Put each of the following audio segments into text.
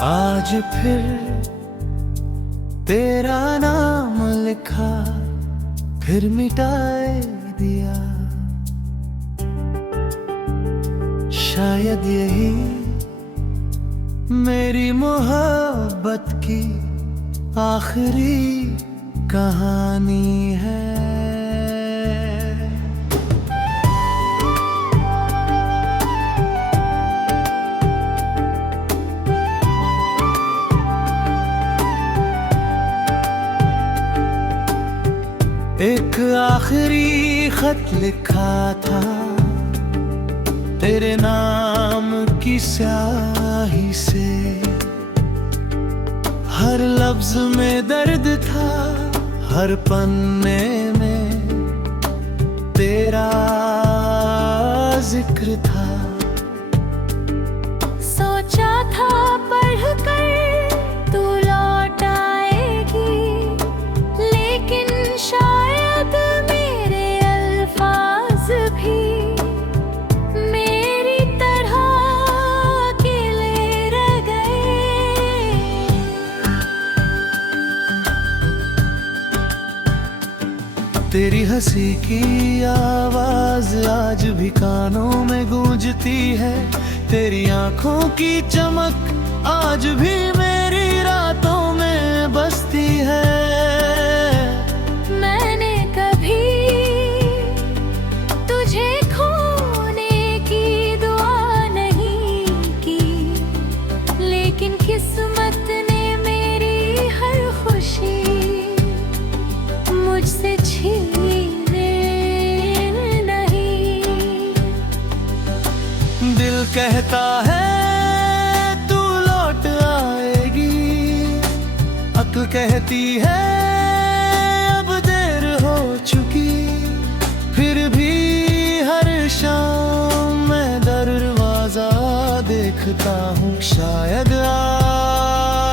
आज फिर तेरा नाम लिखा, फिर मिटाए दिया। शायद यही मेरी मोहब्बत की आखिरी कहानी है। एक आखिरी खत लिखा था तेरे नाम की स्याही से। हर लफ्ज में दर्द था, हर पन्ने में तेरा जिक्र था। सोचा था पढ़कर तू लौट आएगी, लेकिन शायद मेरे अल्फाज भी मेरी तरह अकेले रह गए। तेरी हंसी की आवाज आज भी कानों में गूंजती है। तेरी आंखों की चमक आज भी मेरी रातों में बसती है। मैंने कभी तुझे खोने की दुआ नहीं की, लेकिन किस्मत ने मेरी हर खुशी मुझसे छीने नहीं। दिल कहता है तू लौट आएगी, अक्ल कहती है अब देर हो चुकी। फिर भी हर शाम मैं दरवाजा देखता हूँ, शायद आज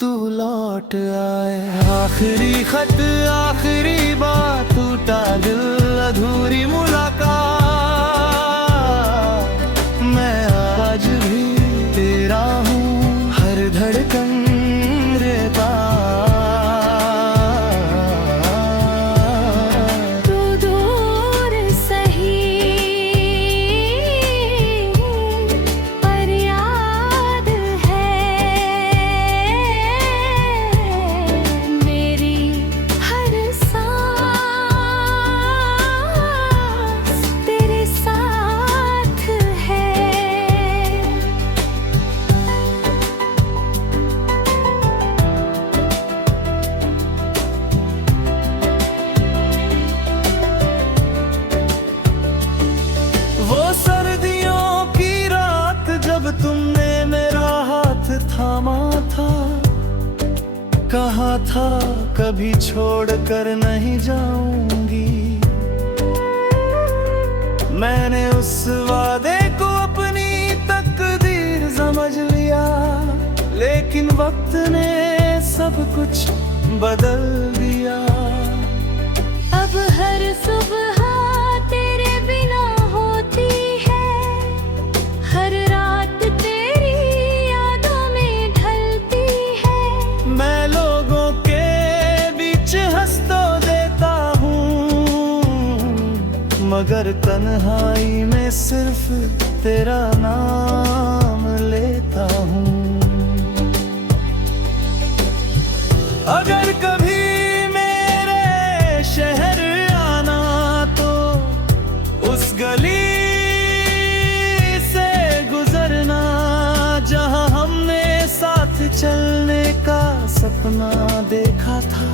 तू लौट आए। आखिरी खत, आखिरी बात, टूटा दिल, अधूरी मुलाकात। मैं आज भी तेरा हूँ, हर धड़कन रहता। तू दूर सही पर याद है मेरी हर सांस तेरे साथ है। वो सर्दियों की रात जब तुमने मेरा हाथ थामा था, कहा था कभी छोड़ कर नहीं जाऊंगी। मैंने उस वादे को अपनी तकदीर समझ लिया, लेकिन वक्त ने सब कुछ बदल दिया। अब हर सुबह तेरे बिना होती है, हर रात तेरी यादों में ढलती है। मैं लोगों के बीच हंस तो देता हूँ, मगर तन्हाई में सिर्फ तेरा नाम लेता हूँ। अगर कभी मेरे शहर आना तो उस गली से गुजरना जहां हमने साथ चलने का सपना देखा था।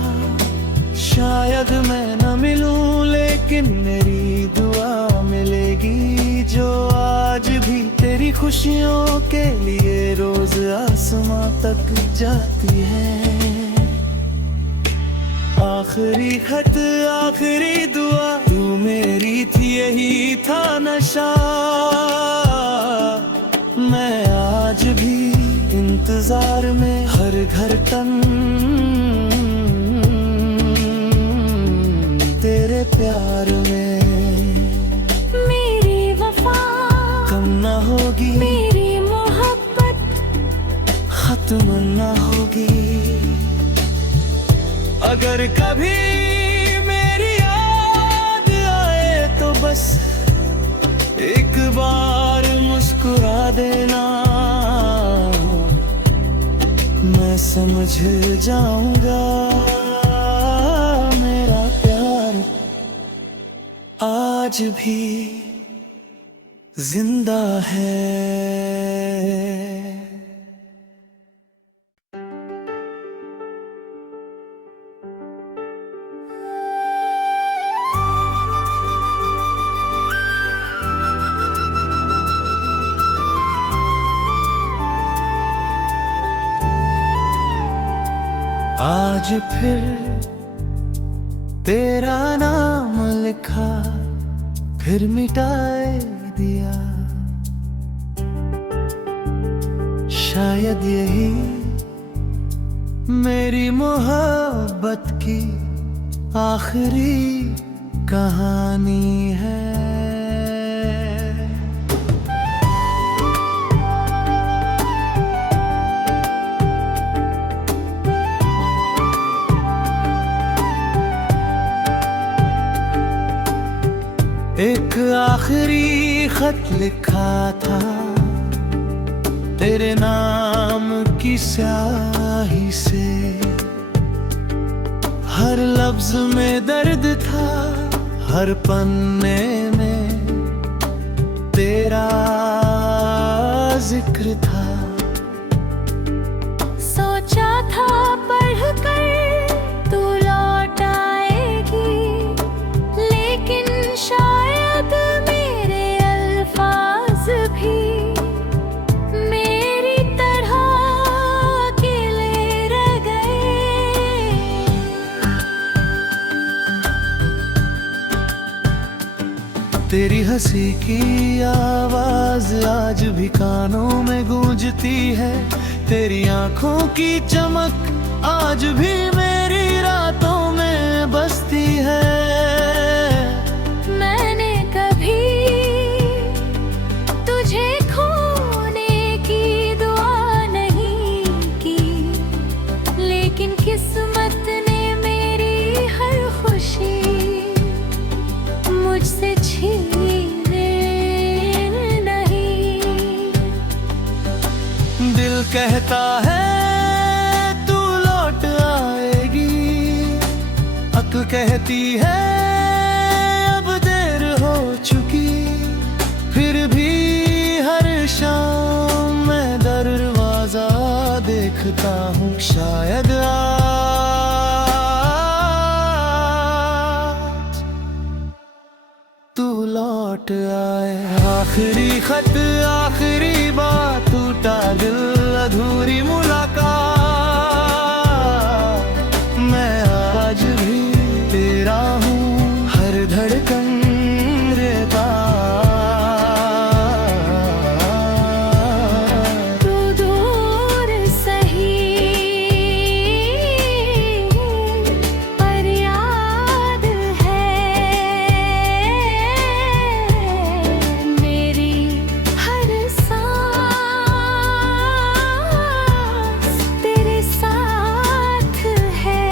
शायद मैं न मिलूं, लेकिन मेरी दुआ मिलेगी, जो आज भी तेरी खुशियों के लिए रोज आसमां तक जाती है। आखिरी खत, आखिरी दुआ, तू मेरी थी, यही था नशा। मैं आज भी इंतजार में, हर घरटन तेरे प्यार में। मेरी वफा अगर कभी मेरी याद आए तो बस एक बार मुस्कुरा देना, मैं समझ जाऊंगा मेरा प्यार आज भी जिंदा है। आज फिर तेरा नाम लिखा, फिर मिटाए दिया, शायद यही मेरी मोहब्बत की आखिरी कहानी है। एक आखिरी खत लिखा था तेरे नाम की स्याही से, हर लफ्ज में दर्द था, हर पन्ने में तेरा जिक्र था। सोचा था पढ़कर तू लौट आएगी, लेकिन शायद मेरे अल्फाज भी मेरी तरह अकेले रह गए। तेरी हंसी की आवाज आज भी कानों में गूंजती है, तेरी आंखों की चमक आज भी मेरी रातों में बसती है। मैंने कभी तुझे खोने की दुआ नहीं की, लेकिन किस्मत ने मेरी हर खुशी मुझसे छीने नहीं। दिल कहता है तू लौट आएगी, अक्ल कहती है अब देर हो चुकी, फिर भी हर शाम मैं दरवाजा देखता हूँ, शायद आज तू लौट आए। आखिरी खत, आखिरी बात, टूटा दिल, अधूरी मुलाकात, मैं आज भी तेरा हूँ, हर धड़कन रहता। तू दूर सही पर याद है मेरी हर सांस तेरे साथ है।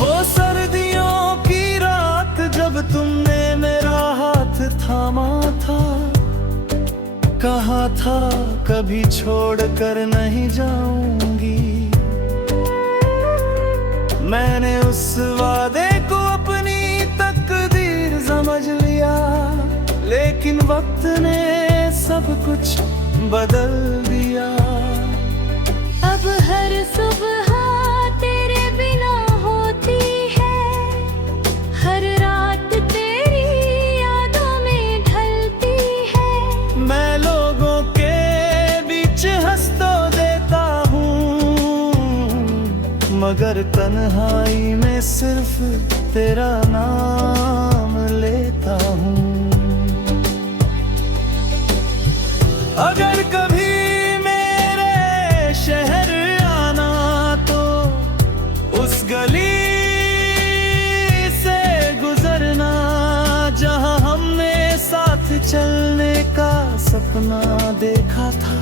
वो सर्दियों की रात जब तुमने मेरा हाथ थामा था, कहा था कभी छोड़ कर नहीं जाऊंगी, मैंने उस वादे को अपनी तकदीर समझ लिया, लेकिन वक्त ने सब कुछ बदल दिया। अब हर सुबह तेरे बिना होती है, हर रात तेरी यादों में ढलती है। मैं लोगों के बीच हंस तो देता हूँ, मगर तन्हाई में सिर्फ तेरा नाम लेता हूँ। अगर कभी मेरे शहर आना तो उस गली से गुजर सपना देखा था।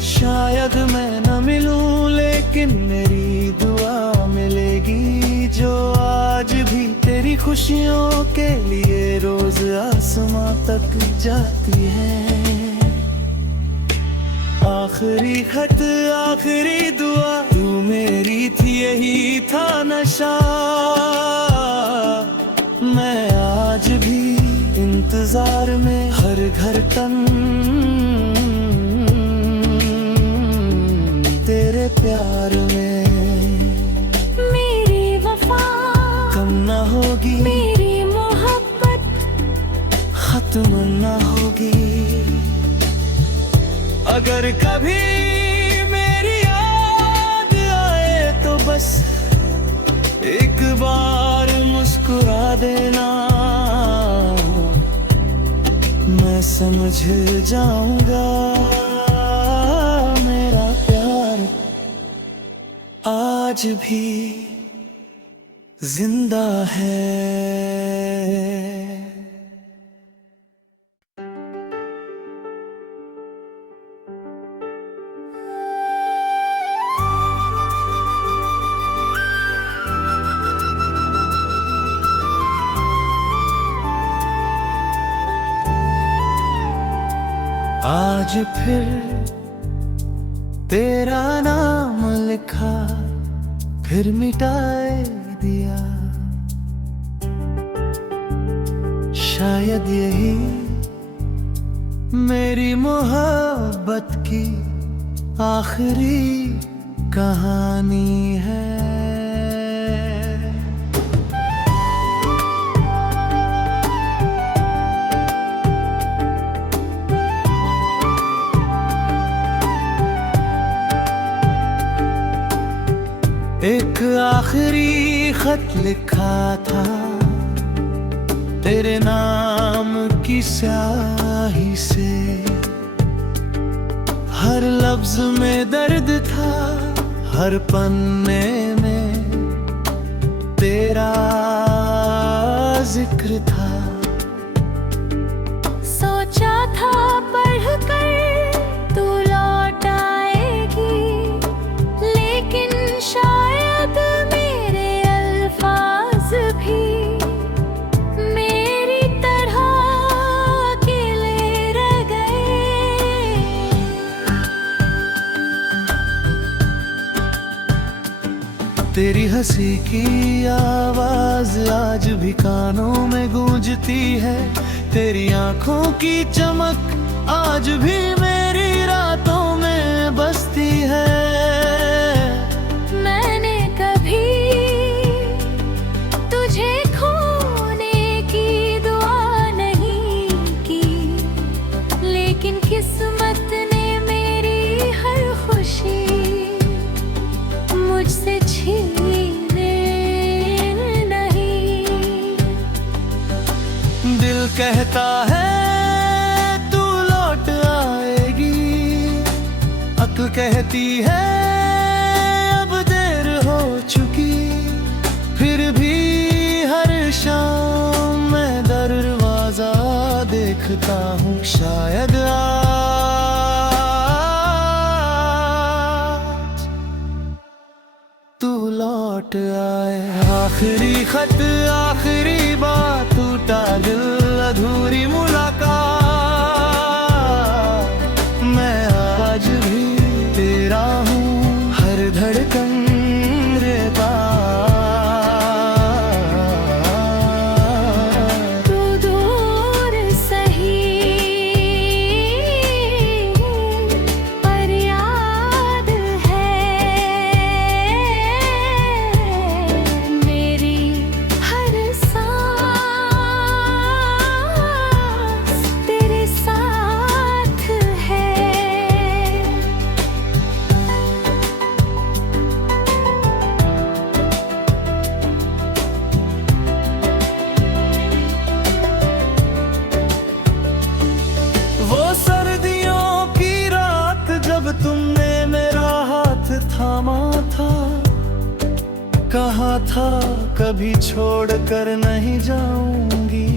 शायद मैं न मिलूं लेकिन मेरी दुआ मिलेगी, जो आज भी तेरी खुशियों के लिए रोज आसमां तक जाती है। आखिरी खत आखिरी दुआ तू मेरी थी, यही था नशा। मैं आज भी इंतजार में हर घर तन तेरे प्यार में। मेरी वफा कम न होगी, मेरी मोहब्बत खत्म न होगी। अगर कभी मेरी याद आए तो बस एक बार मुस्कुरा देना, मैं समझ जाऊंगा मेरा प्यार आज भी जिंदा है। आज फिर तेरा नाम लिखा, फिर मिटाए दिया। शायद यही मेरी मोहब्बत की आखिरी कहानी है। एक आखिरी खत लिखा था तेरे नाम की स्याही से। हर लफ्ज में दर्द था, हर पन्ने में तेरा जिक्र था। सोचा था पढ़कर तू लौट आएगी, लेकिन शायद मेरे अल्फाज भी मेरी तरह अकेले रह गए। तेरी हंसी की आवाज आज भी कानों में गूंजती है। तेरी आंखों की चमक आज भी मेरी रातों में बसती है। मैंने कभी तुझे खोने की दुआ नहीं की, लेकिन किस्मत ने मेरी हर खुशी मुझसे छीने नहीं। दिल कहता है तू लौट आएगी, अक्ल कहती है अब देर हो चुकी। फिर भी हर शाम मैं दरवाजा देखता हूँ, शायद आज तू लौट आए। आखिरी खत आखिरी बात, टूटा दिल अधूरी मुलाकात। मैं आज भी तेरा हूँ, हर धड़कन रे बात। तू दूर सही पर याद है मेरी हर सांस तेरे साथ है। वो सर्दियों की रात जब तुमने मेरा हाथ थामा था, कहा था कभी छोड़ कर नहीं जाऊंगी।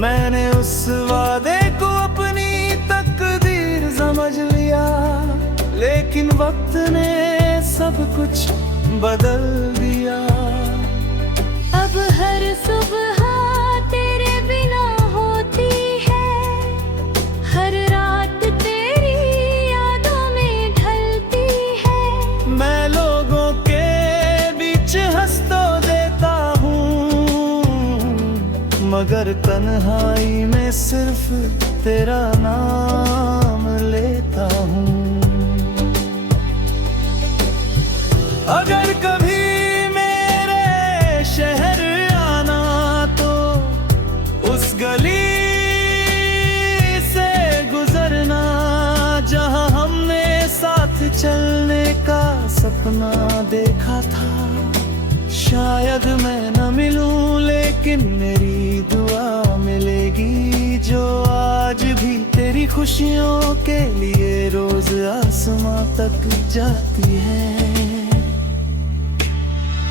मैंने उस वादे को अपनी तकदीर समझ लिया, लेकिन वक्त ने सब कुछ बदल दिया। अब हर सुबह तेरे बिना होती है, हर रात तेरी यादों में ढलती है। मैं लोगों के बीच हंस तो देता हूँ, मगर तन्हाई में सिर्फ तेरा नाम लेता हूँ। अगर कभी मेरे शहर आना तो उस गली से गुजरना जहां हमने साथ चलने का सपना देखा था। शायद मैं न मिलूं, लेकिन मेरी दुआ मिलेगी, जो आज भी तेरी खुशियों के लिए रोज आसमां तक जाती है।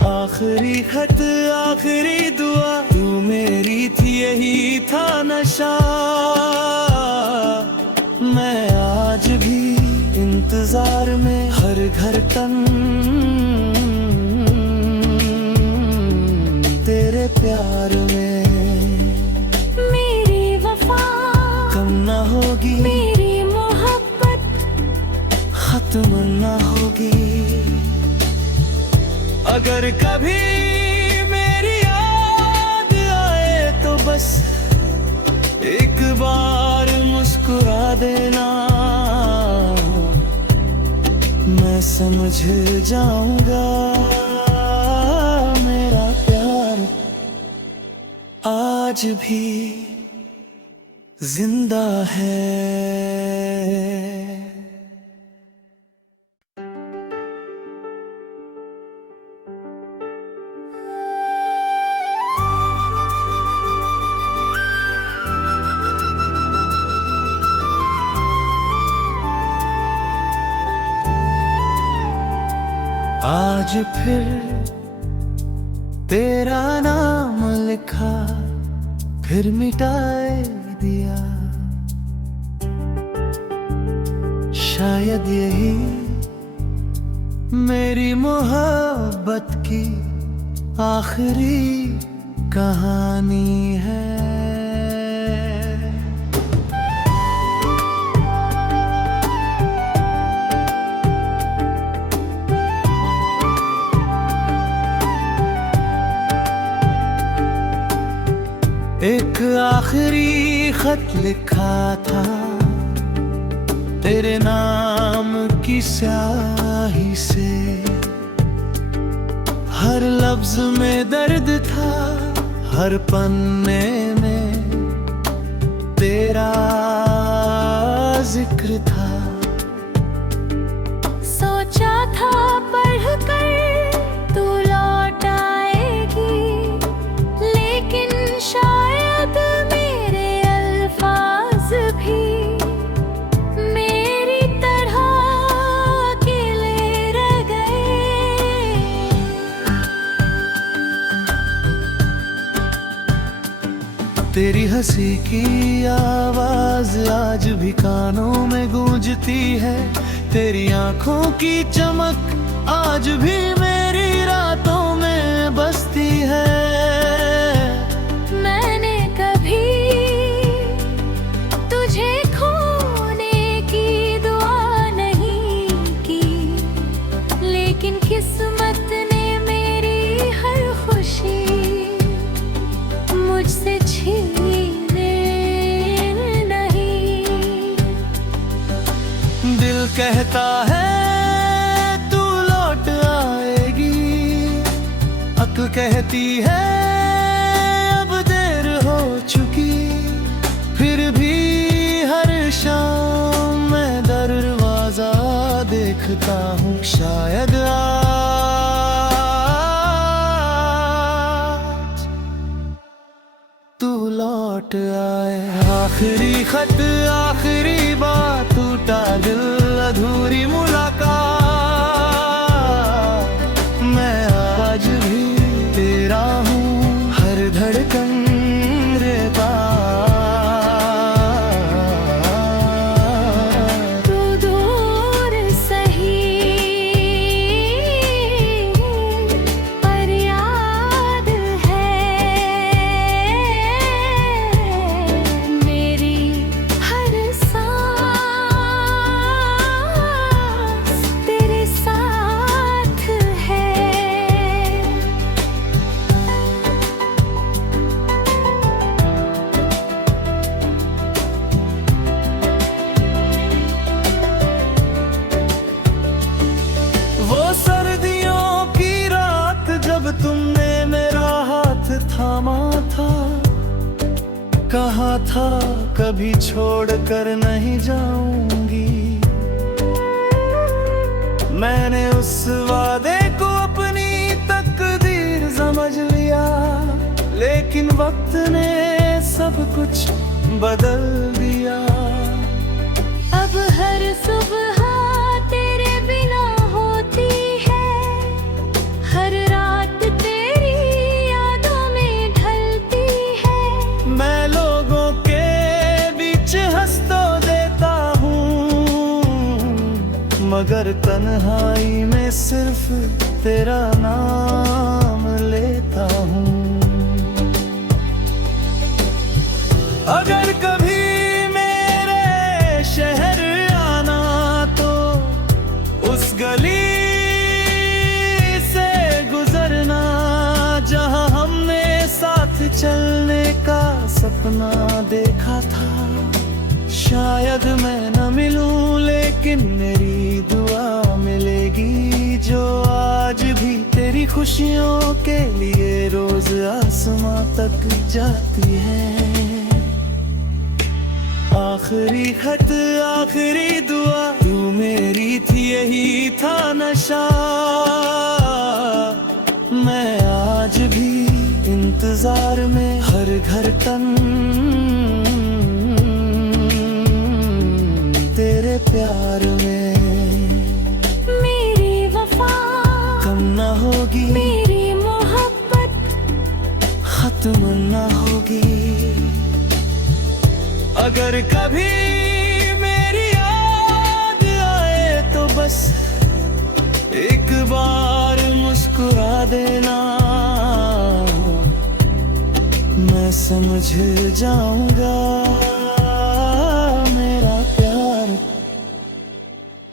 आखिरी खत आखिरी दुआ तू मेरी थी, यही था नशा। मैं आज भी इंतजार में, हर धड़कन तेरे प्यार में। मेरी वफा कम ना होगी, मेरी मोहब्बत खत्म ना होगी। अगर कभी मेरी याद आए तो बस एक बार मुस्कुरा देना, मैं समझ जाऊंगा मेरा प्यार आज भी जिंदा है। आज फिर तेरा नाम लिखा, फिर मिटाए दिया। शायद यही मेरी मोहब्बत की आखिरी कहानी है। एक आखिरी खत लिखा था तेरे नाम की स्याही से, हर लफ्ज में दर्द था, हर पन्ने में तेरा जिक्र था। सोचा था पढ़कर तू लौट आएगी, लेकिन शायद मेरे अल्फाज भी मेरी तरह अकेले रह गए। तेरी हंसी की आवाज आज भी कानों में गूंजती है, तेरी आंखों की चमक आज भी मेरी रातों में बसती है। मैंने कभी तुझे खोने की दुआ नहीं की, लेकिन किस्मत ने मेरी हर खुशी मुझसे छीने नहीं। दिल कहता है तू लौट आएगी, अक्ल कहती है अब देर हो चुकी। फिर भी हर शाम मैं दरवाजा देखता हूँ, शायद आज तू लौट आए। आखिरी खत आखिरी बात, टूटा दिल अधूरी मुलाकात। मैं आज भी तेरा हूँ, हर धड़कन रे बात। था कभी छोड़ कर नहीं जाऊंगी। मैंने उस वादे को अपनी तकदीर समझ लिया, लेकिन वक्त ने सब कुछ बदल दिया। अब हर सुबह तेरे बिना होती है, हर रात तेरी यादों में ढलती है। मैं लोगों के बीच हंस तो देता हूँ, मगर तन्हाई में सिर्फ तेरा नाम लेता हूँ। अगर कभी मेरे शहर आना तो उस गली से गुजरना जहां हमने साथ चलने का सपना देखा था। शायद मैं न मिलूं, लेकिन मेरी दुआ मिलेगी, जो आज भी तेरी खुशियों के लिए रोज आसमां तक जाती है। आखिरी खत आखिरी दुआ तू मेरी थी, यही था नशा। मैं आज भी इंतजार में हर घरटन तेरे प्यार में। मेरी वफा कम ना होगी, मेरी मोहब्बत खत्म ना होगी। अगर कभी मेरी याद आए तो बस एक बार मुस्कुरा देना, मैं समझ जाऊंगा मेरा प्यार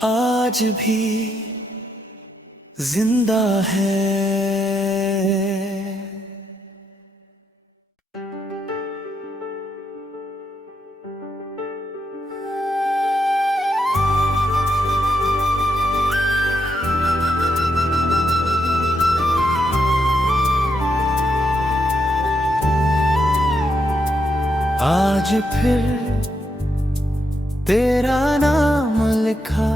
आज भी जिंदा है। आज फिर तेरा नाम लिखा,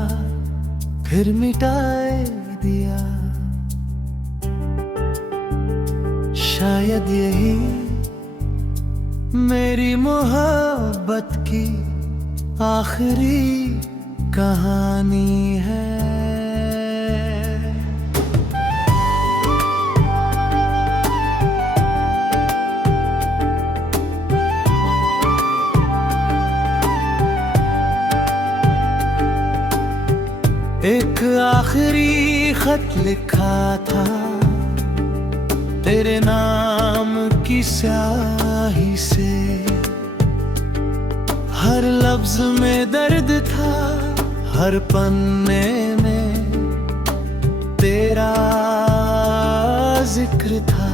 फिर मिटाए दिया। शायद यही मेरी मोहब्बत की आखिरी कहानी है। एक आखिरी खत लिखा था तेरे नाम की स्याही से, हर लफ्ज में दर्द था, हर पन्ने में तेरा जिक्र था।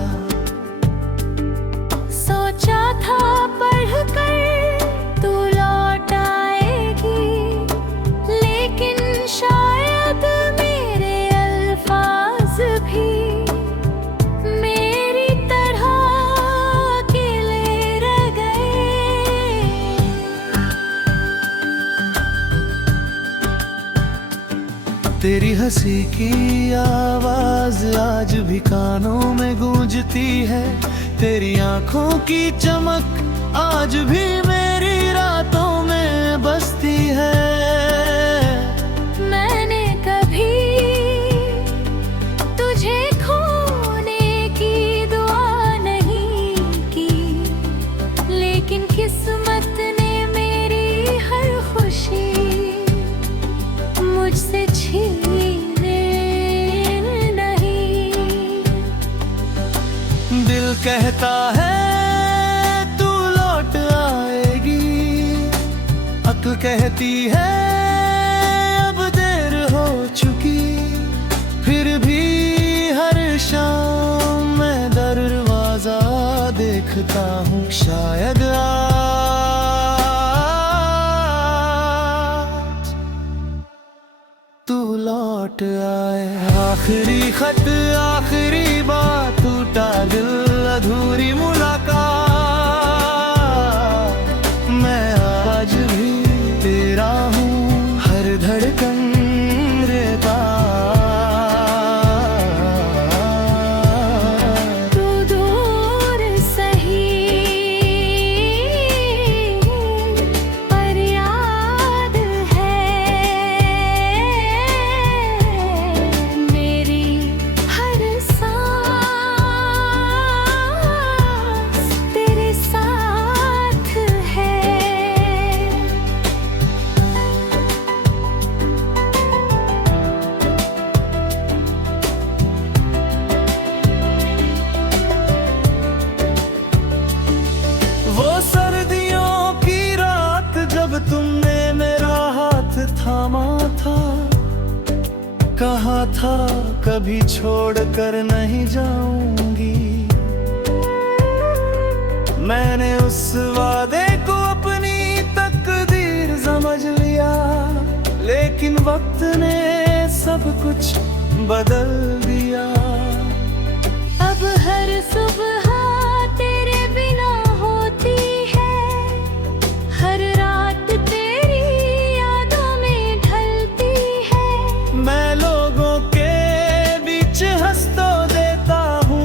सोचा था पढ़कर तू लौट आएगी, लेकिन शायद मेरे अल्फाज भी मेरी तरह अकेले रह गए। तेरी हंसी की आवाज आज भी कानों में गूंजती है, तेरी आंखों की चमक आज भी मेरी रातों में बसती है। मैंने कभी तुझे खोने की दुआ नहीं की, लेकिन किस्मत ने मेरी हर खुशी मुझसे छीने नहीं। दिल कहता है तू लौट आएगी, अक्ल कहती है अब देर हो चुकी। फिर भी हर शाम मैं दरवाजा देखता हूँ, शायद आज तू लौट आए। आखिरी खत आखिरी बात, टूटा दिल अधूरी मुलाकात, तुमने मेरा हाथ थामा था, कहा था कभी छोड़ कर नहीं जाऊंगी। मैंने उस वादे को अपनी तकदीर समझ लिया, लेकिन वक्त ने सब कुछ बदल दिया। अब हर सुबह तेरे बिना होती है, हर रात तेरी यादों में ढलती है। मैं लोगों के बीच हंस तो देता हूँ,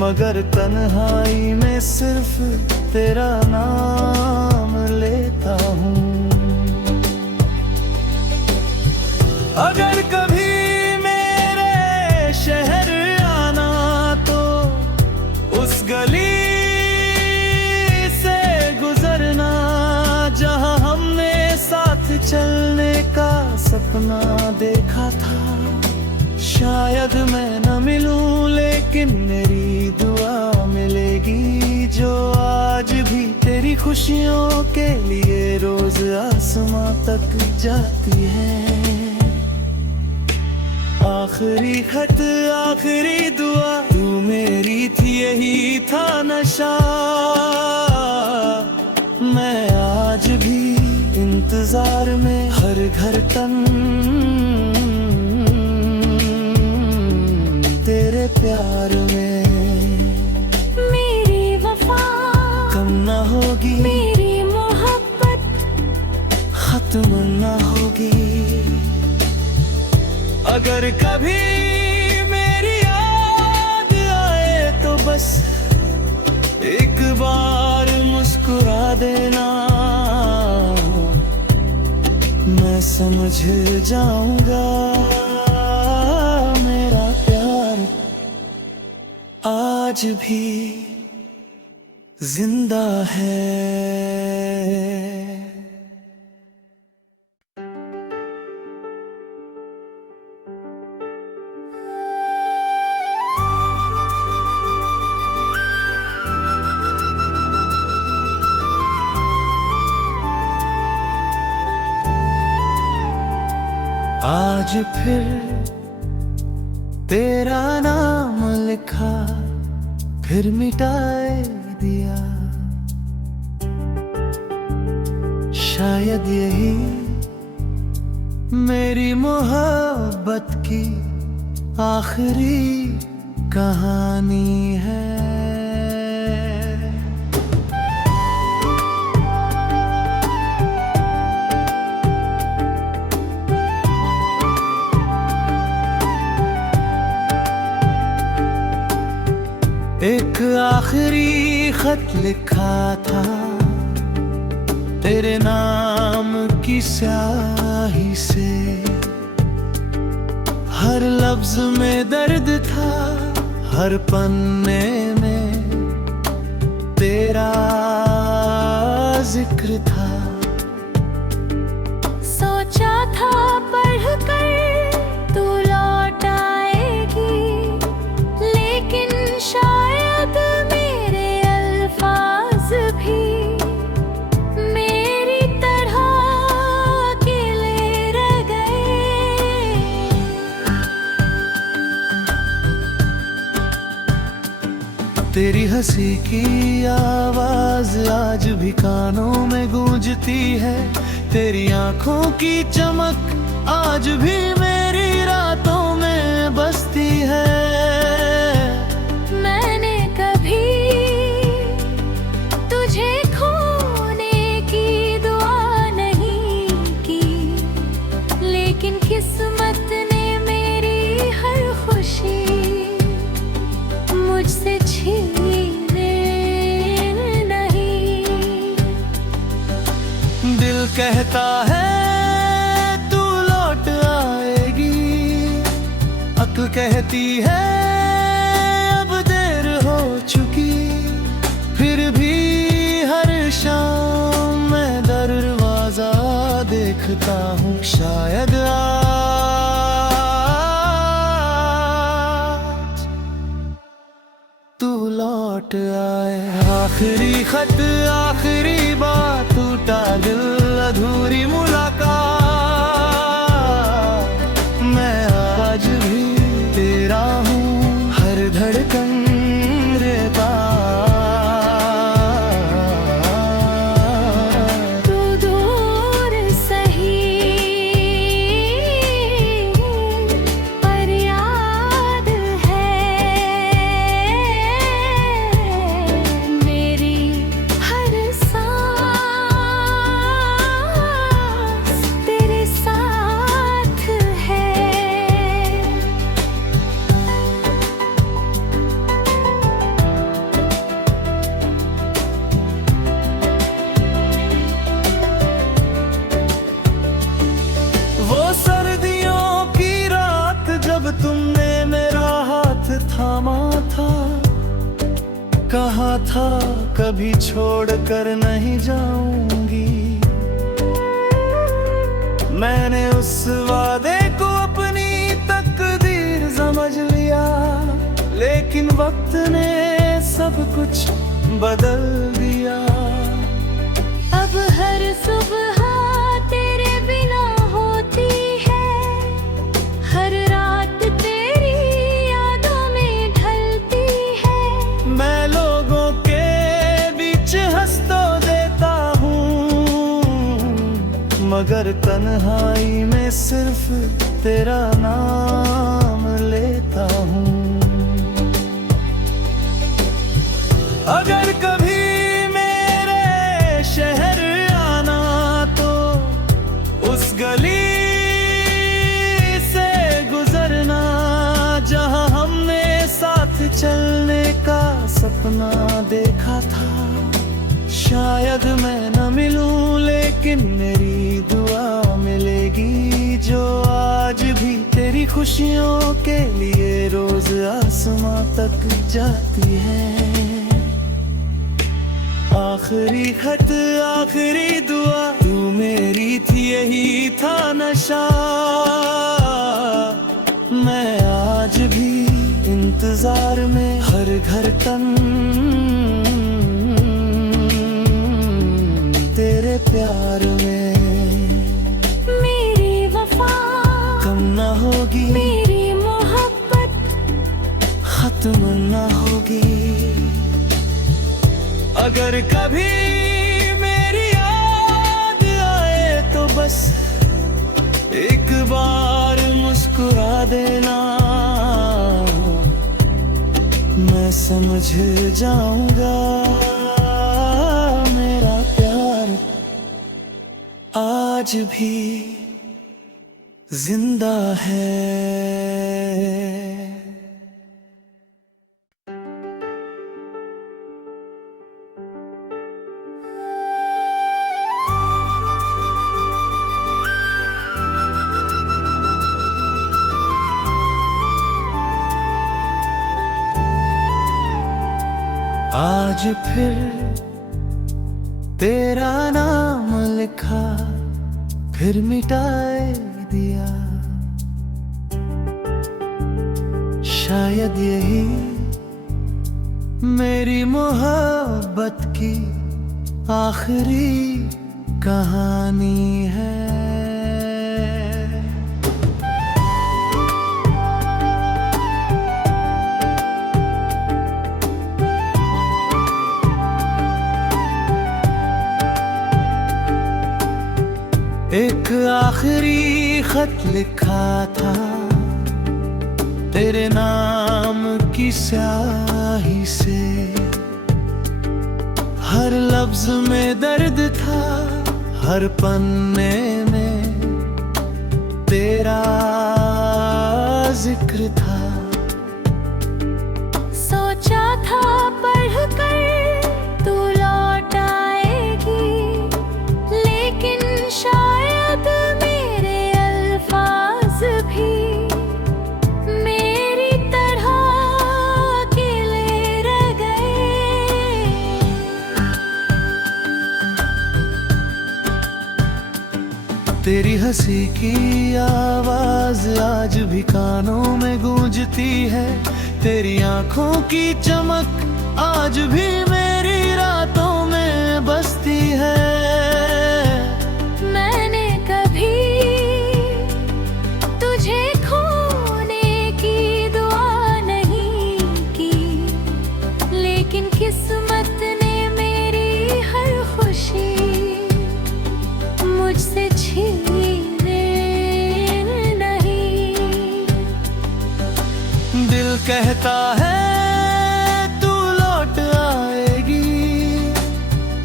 मगर तन्हाई में सिर्फ तेरा नाम लेता हूँ। अगर कभी मेरे शहर आना तो उस गली से गुजरना, जहां हमने साथ चलने का सपना देखा था। शायद मैं न मिलूं, लेकिन मेरी दुआ मिलेगी, जो आज भी तेरी खुशियों के लिए रोज आसमां तक जाती है। आखिरी खत आखिरी दुआ तू मेरी थी, यही था नशा। मैं आज भी इंतजार में, हर घर तन तेरे प्यार में। मेरी वफा कम ना होगी, मेरी मोहब्बत खत्म ना होगी। अगर कभी मेरी याद आए तो बस एक बार मुस्कुरा देना, मैं समझ जाऊंगा मेरा प्यार आज भी जिंदा है। आज फिर तेरा नाम लिखा, फिर मिटाए दिया। शायद यही मेरी मोहब्बत की आखिरी कहानी है। एक आखिरी खत लिखा था तेरे नाम की स्याही से, हर लफ्ज में दर्द था, हर पन्ने में तेरा जिक्र था। सोचा था पढ़कर तू लौट आएगी, लेकिन शायद मेरे अल्फाज भी मेरी तरह अकेले रह गए। तेरी हंसी की आवाज आज भी कानों में गूंजती है, तेरी आंखों की चमक आज भी मेरी रातों में बसती है। मैंने कभी तुझे खोने की दुआ नहीं की, लेकिन किस्मत ने मेरी हर खुशी मुझसे छीने नहीं। दिल कहता है तू लौट आएगी, अक्ल कहती है अब देर हो चुकी। फिर भी हर शाम मैं दरवाजा देखता हूँ, शायद आज तू लौट आए। आखिरी खत आखिरी बात था कभी छोड़ कर नहीं जाऊंगी। मैंने उस वादे को अपनी तकदीर समझ लिया, लेकिन वक्त ने सब कुछ बदल दिया। अब हर सुबह तेरे बिना होती है, हर रात तेरी यादों में ढलती है। मैं लोगों के बीच हंस तो देता हूँ, मगर तन्हाई में सिर्फ तेरा नाम लेता हूँ। अगर कभी मेरे शहर आना तो उस गली से गुजरना जहां हमने साथ चलने का सपना देखा था। शायद मैं न मिलूं, लेकिन मेरी दुआ मिलेगी, जो आज भी तेरी खुशियों के लिए रोज आसमां तक जाती है। आखिरी खत आखिरी दुआ तू मेरी थी, यही था नशा। मैं आज भी इंतजार में, हर घर तन तेरे प्यार में। मेरी वफा कम ना होगी, मेरी मोहब्बत खत्म ना होगी। अगर कभी मेरी याद आए तो बस एक बार मुस्कुरा देना, मैं समझ जाऊंगा मेरा प्यार आज भी जिंदा है। आज फिर तेरा नाम लिखा, फिर मिटाए दिया। शायद यही मेरी मोहब्बत की आखिरी कहानी है। एक आखिरी खत लिखा था तेरे नाम की स्याही से, हर लफ्ज में दर्द था, हर पन्ने में तेरा जिक्र था। सोचा था पढ़कर तू लौट आएगी, लेकिन शायद मेरे अल्फाज भी मेरी तरह अकेले रह गए। तेरी हंसी की आवाज आज भी कानों में गूंजती है, तेरी आंखों की चमक आज भी मेरी रातों में बसती है। मैंने कभी तुझे खोने की दुआ नहीं की, लेकिन किस्मत ने मेरी हर खुशी मुझसे छीने नहीं। दिल कहता है तू लौट आएगी,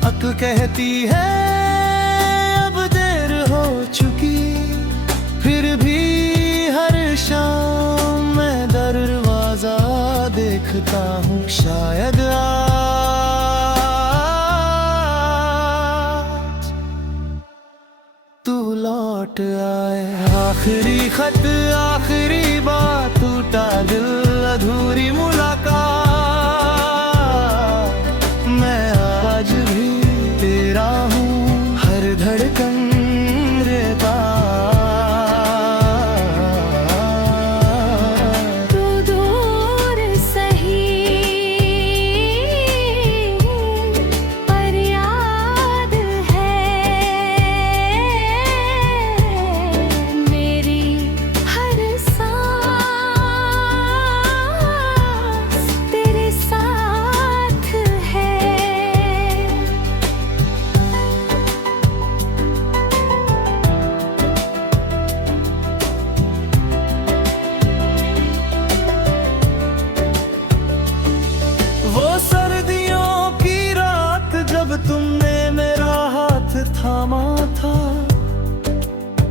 अक्ल कहती है अब देर हो चुकी। फिर भी हर शाम मैं दरवाजा देखता हूँ, शायद आज तू लौट आए। आखिरी खत आखिरी बात, टूटा दिल अधूरी मुलाकात।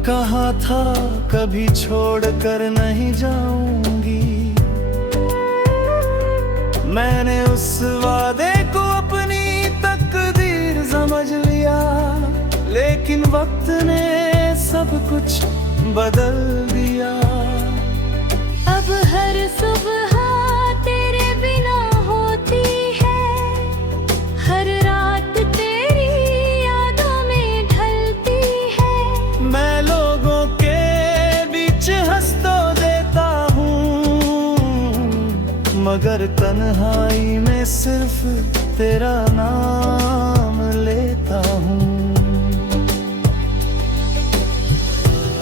कहा था कभी छोड़ कर नहीं जाऊंगी, मैंने उस वादे को अपनी तकदीर समझ लिया, लेकिन वक्त ने सब कुछ बदल दिया। अब हर सुबह तेरे बिना होती है, हर रात तेरी यादों में ढलती है। मैं लोगों के बीच हंस तो देता हूँ, मगर तन्हाई में सिर्फ तेरा नाम लेता हूँ।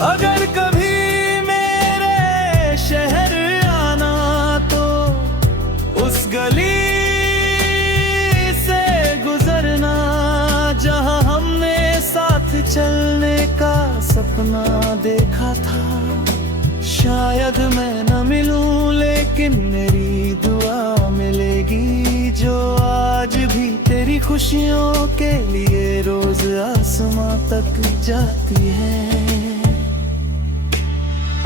अगर कभी मेरे शहर आना तो उस गली से गुजरना जहां हमने साथ चलने का सपना देखा था। शायद मैं न मिलूं लेकिन मेरी दुआ मिलेगी, जो आज भी तेरी खुशियों के लिए रोज आसमां तक जाती है।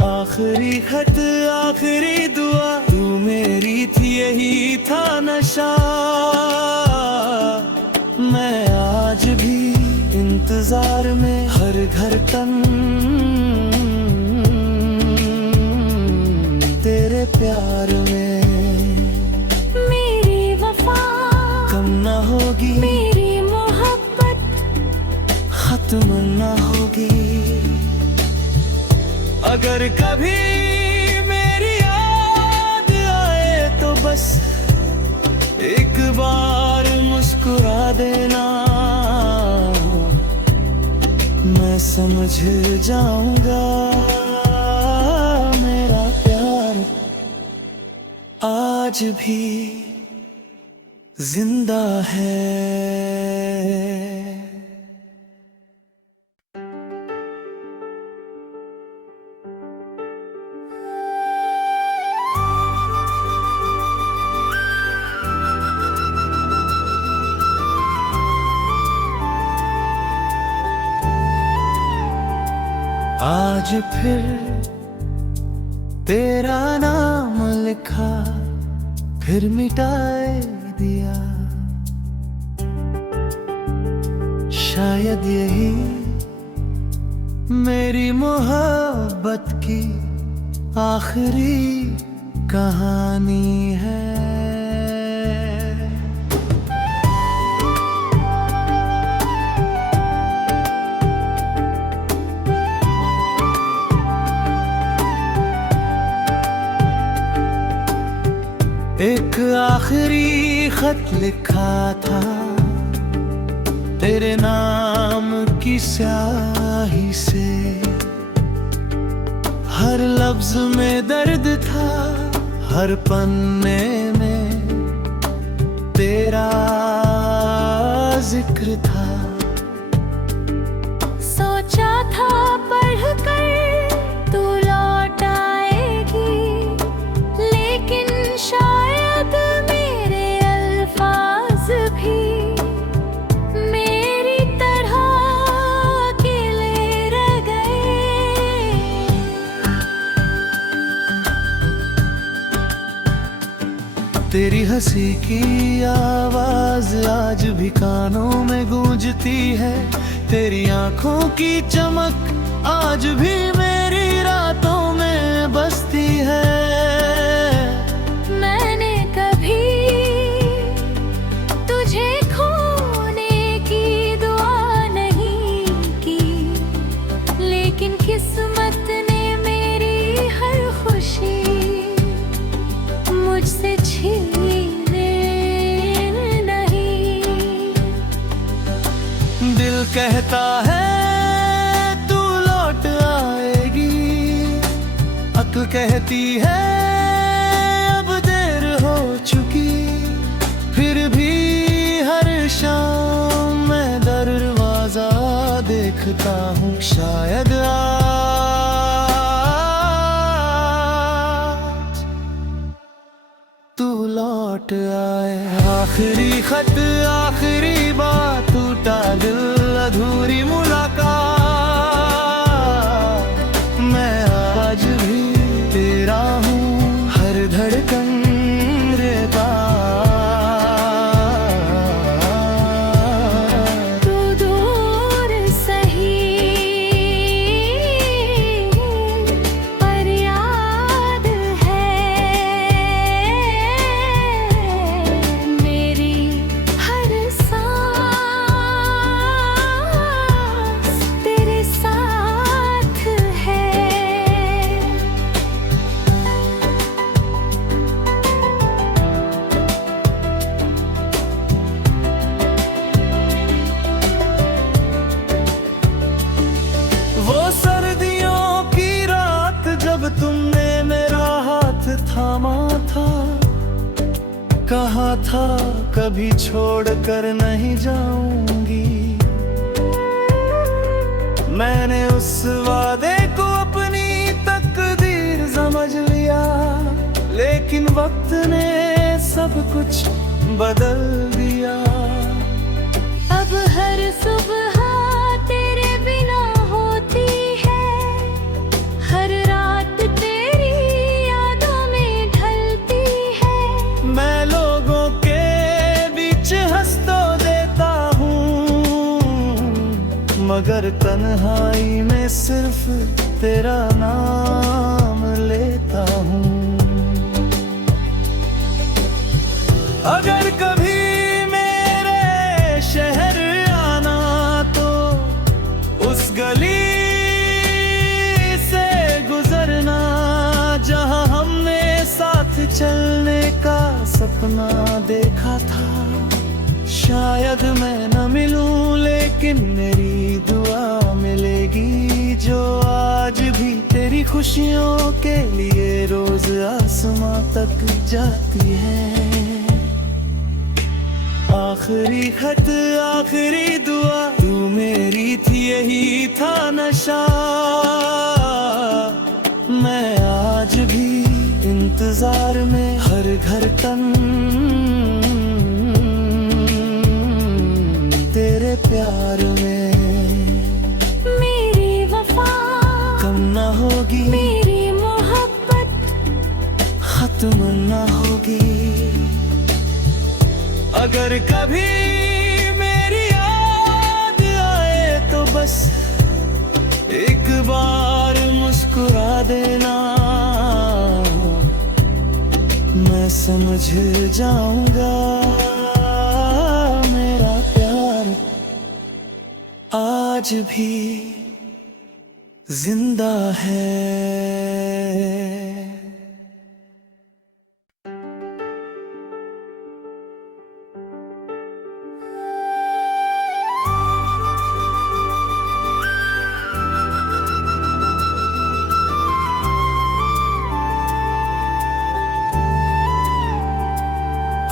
आखिरी खत आखिरी दुआ तू मेरी थी, यही था नशा। मैं आज भी इंतजार में हर घर तन तेरे प्यार में। मेरी वफा कम ना होगी, मेरी मोहब्बत खत्म ना होगी। अगर कभी मेरी याद आए तो बस एक बार मुस्कुरा देना, मैं समझ जाऊंगा मेरा प्यार आज भी जिंदा है। आज फिर तेरा नाम लिखा, फिर मिटाए दिया। शायद यही मेरी मोहब्बत की आखिरी कहानी है। एक आखिरी खत लिखा था तेरे नाम की स्याही से, हर लफ्ज में दर्द था, हर पन्ने में तेरा जिक्र था। सोचा था पढ़कर तू लौट आएगी, लेकिन शायद मेरे अल्फाज भी मेरी तरह अकेले रह गए। तेरी हंसी की आवाज आज भी कानों में गूंजती है, तेरी आंखों की चमक आज भी मेरी रातों में बसती है। मैंने कभी तुझे खोने की दुआ नहीं की, लेकिन किस्मत ने मेरी हर खुशी मुझसे छीने नहीं। दिल कहता है तू लौट आएगी, अक्ल कहती है अब देर हो चुकी, फिर भी हर शाम मैं दरवाजा देखता हूँ। शायद आज तू लौट आए। आखिरी खत आखिरी बात, टूटा दिल अधूरी मुलाकात। था कभी छोड़ कर नहीं जाऊंगी। मैंने उस वादे को अपनी तकदीर समझ लिया, लेकिन वक्त ने सब कुछ बदल दिया। अब हर सुबह तेरे बिना होती है, हर रात तेरी यादों में ढलती है। मैं लोगों के बीच हंस तो देता हूँ, मगर तन्हाई में सिर्फ तेरा नाम लेता हूँ। अगर कभी मेरे शहर आना तो उस गली से गुजरना जहां हमने साथ चलने का सपना देखा था। शायद मैं न मिलूं, लेकिन मेरी दुआ मिलेगी, जो आज भी तेरी खुशियों के लिए रोज आसमां तक जाती है। आखिरी खत आखिरी दुआ तू मेरी थी, यही था नशा। मैं आज भी इंतजार में, हर घर तन तेरे प्यार में। मेरी वफा कम ना होगी, मेरी मोहब्बत खत्म ना होगी। अगर कभी मेरी याद आए तो बस एक बार मुस्कुरा देना, मैं समझ जाऊंगा मेरा प्यार आज भी जिंदा है।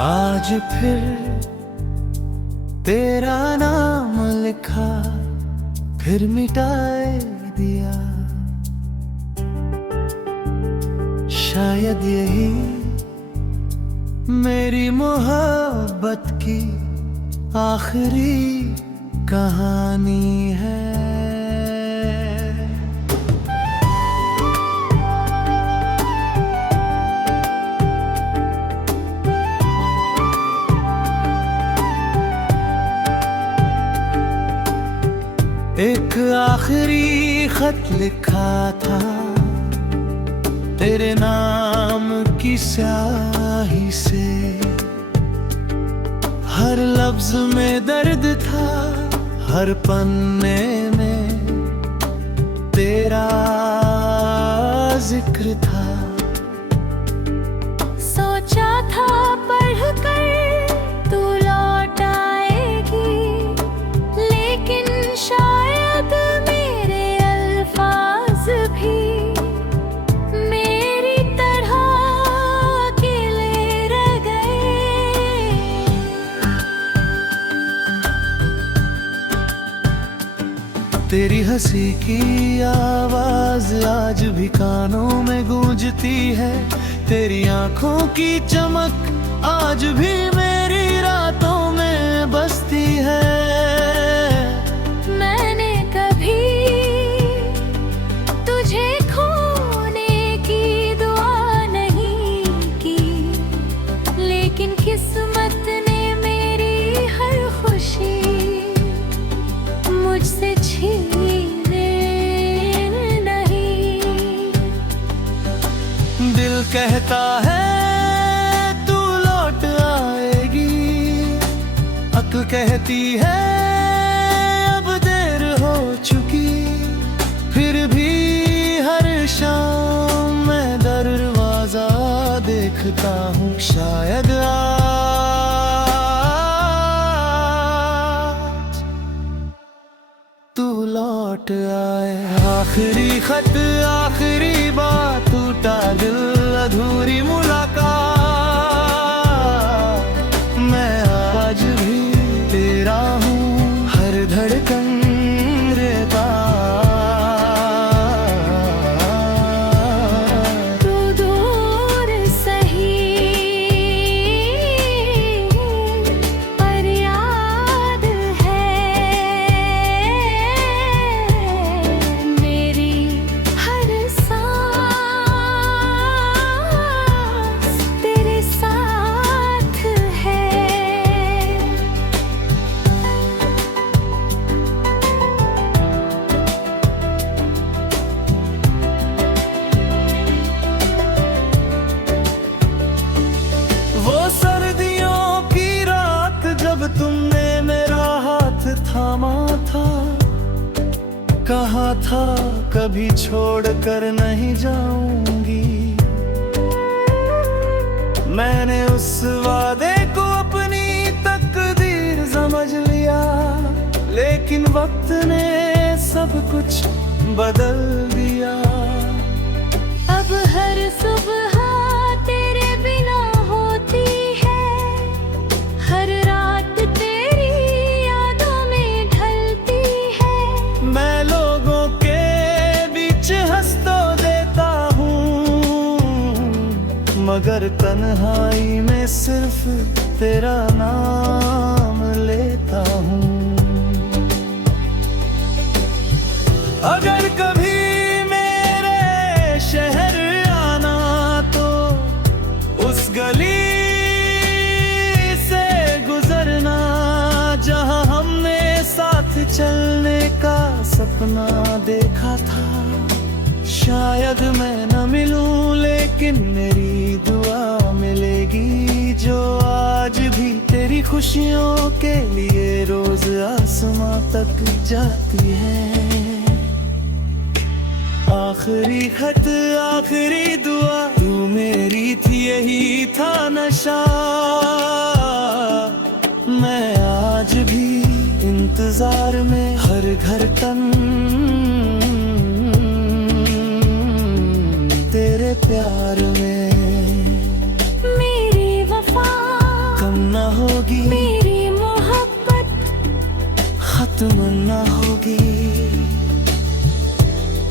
आज फिर तेरा नाम लिखा, फिर मिटाए दिया। शायद यही मेरी मोहब्बत की आखिरी कहानी है। एक आखिरी खत लिखा था तेरे नाम की स्याही से, हर लफ्ज में दर्द था, हर पन्ने में तेरा जिक्र था। सोचा था पढ़कर तू लौट आएगी, लेकिन शायद मेरे अल्फाज भी मेरी तरह अकेले रह गए। तेरी हंसी की आवाज आज भी कानों में गूंजती है, तेरी आंखों की चमक आज भी मेरी रातों में बसती है। मैंने कभी तुझे खोने की दुआ नहीं की, लेकिन किस्मत ने मेरी हर खुशी मुझसे छीने नहीं। दिल कहता है तू लौट आएगी, अक्ल कहती है अब देर हो चुकी। फिर भी हर शाम मैं दरवाजा देखता हूँ, शायद आज तू लौट आए। आखिरी खत आखिरी बात, टूटा दिल अधूरी मुलाकात। कहा था कभी छोड़ कर नहीं जाऊंगी, मैंने उस वादे को अपनी तकदीर समझ लिया, लेकिन वक्त ने सब कुछ बदल दिया। अब हर सुबह तेरे बिना होती है, हर रात तेरी यादों में ढलती है। मैं लोगों के बीच हंस तो देता हूँ, मगर तन्हाई में सिर्फ तेरा नाम लेता हूँ। अगर कभी मेरे शहर आना तो उस गली से गुजरना, जहां हमने साथ चलने का सपना देखा था। शायद मैं न मिलूं, लेकिन मेरी दुआ मिलेगी, जो आज भी तेरी खुशियों के लिए रोज आसमां तक जाती है। आखिरी खत आखिरी दुआ तू मेरी थी, यही था नशा। मैं आज भी इंतजार में, हर घर तन तेरे प्यार में। मेरी वफा कम ना होगी, मेरी मोहब्बत खत्म ना होगी।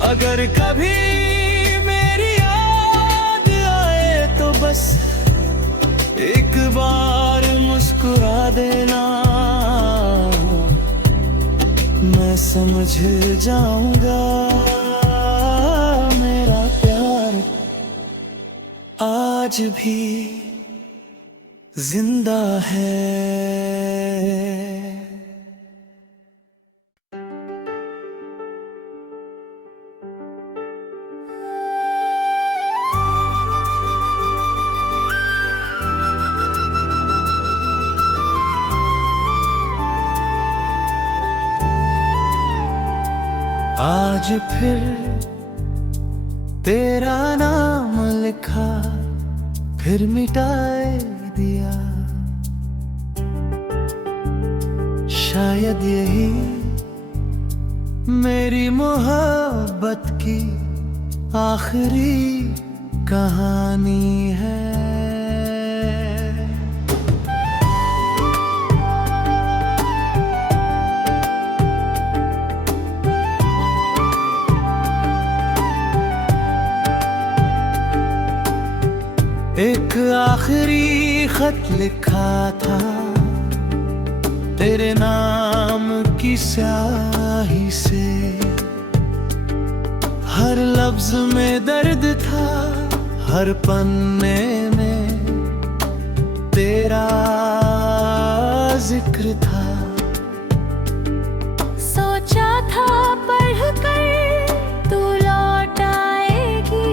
अगर कभी मेरी याद आए तो बस एक बार मुस्कुरा देना, मैं समझ जाऊंगा मेरा प्यार आज भी जिंदा है। आज फिर तेरा नाम लिखा, फिर मिटाए दिया। शायद यही मेरी मोहब्बत की आखिरी कहानी है। एक आखिरी खत लिखा था तेरे नाम की स्याही से, हर लफ्ज में दर्द था, हर पन्ने में तेरा जिक्र था। सोचा था पढ़कर तू लौट आएगी,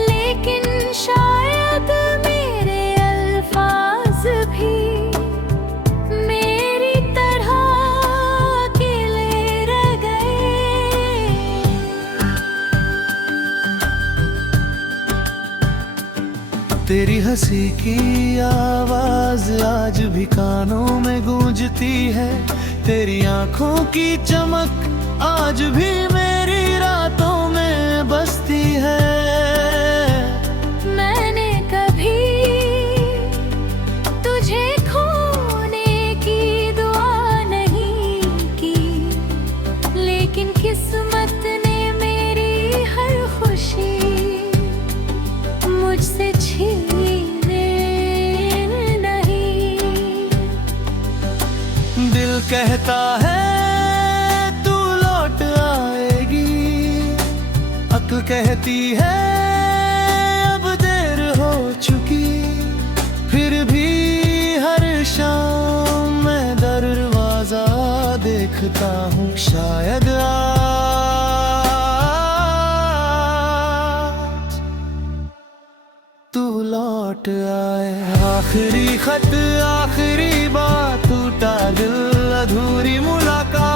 लेकिन शायद मेरे अल्फाज भी मेरी तरह अकेले रह गए। तेरी हंसी की आवाज आज भी कानों में गूंजती है, तेरी आंखों की चमक आज भी मेरी रातों में बसती है। मैंने कभी तुझे खोने की दुआ नहीं की, लेकिन किस्मत ने मेरी हर खुशी मुझसे छीने नहीं। दिल कहता है तू लौट आएगी, अक्ल कहती है अब देर हो चुकी, फिर भी हर शाम मैं दरवाजा देखता हूँ, शायद आज तू लौट आए। आखिरी खत आखिरी बात, टूटा दिल अधूरी मुलाकात,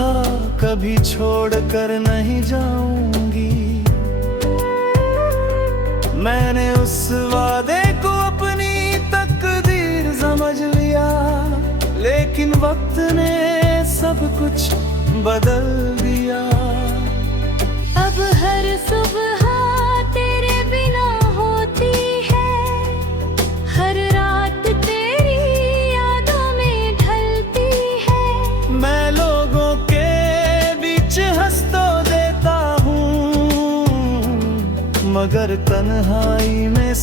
था कभी छोड़ कर नहीं जाऊंगी। मैंने उस वादे को अपनी तकदीर समझ लिया, लेकिन वक्त ने सब कुछ बदल दिया। अब हर सुबह तेरे बिना होती है, हर रात तेरी यादों में ढलती है। मैं लोगों के बीच हंस तो देता हूँ, मगर तन्हाई में